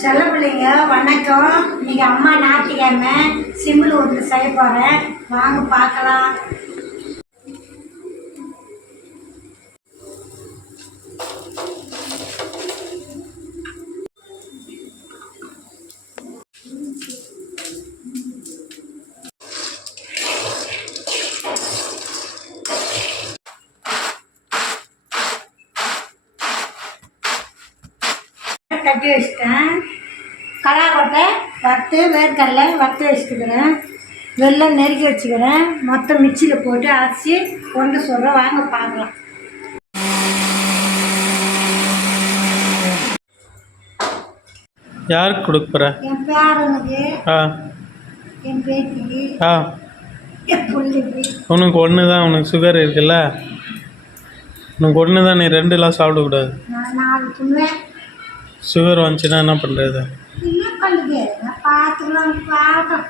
செல்ல பிள்ளைங்க வணக்கம். இன்னைக்கு அம்மா ஞாயிற்றுக்கிழமை சிம்மில் ஒன்று செய்ய போகிறேன் வாங்க பார்க்கலாம். கட்டி வச்சுட்டேன். கலாக்கொட்டை வறுத்து வேர்க்கடலை வறுத்து வச்சுட்டுக்கிறேன். வெள்ளம் நெருக்கி வச்சுக்கிறேன். மொத்தம் மிக்சியில் போட்டு அரைச்சி கொண்டு சொல்கிறேன் வாங்க பார்க்கலாம். யாருக்கு கொடுக்க போகிற என் பேரனுக்கு ஆ. என் பேத்திக்கு ஆ. என் பிள்ளைக்கு உனக்கு ஒன்று தான் உனக்கு சுகர் இருக்குல்ல. உனக்கு ஒன்று தான் நீ ரெண்டுலாம் சாப்பிடக்கூடாது. நான் நாலு சுகர் வந்துச்சுன்னா என்ன பண்ணுறது என்ன பண்ணுது பார்த்துக்கலாம் பார்க்கலாம்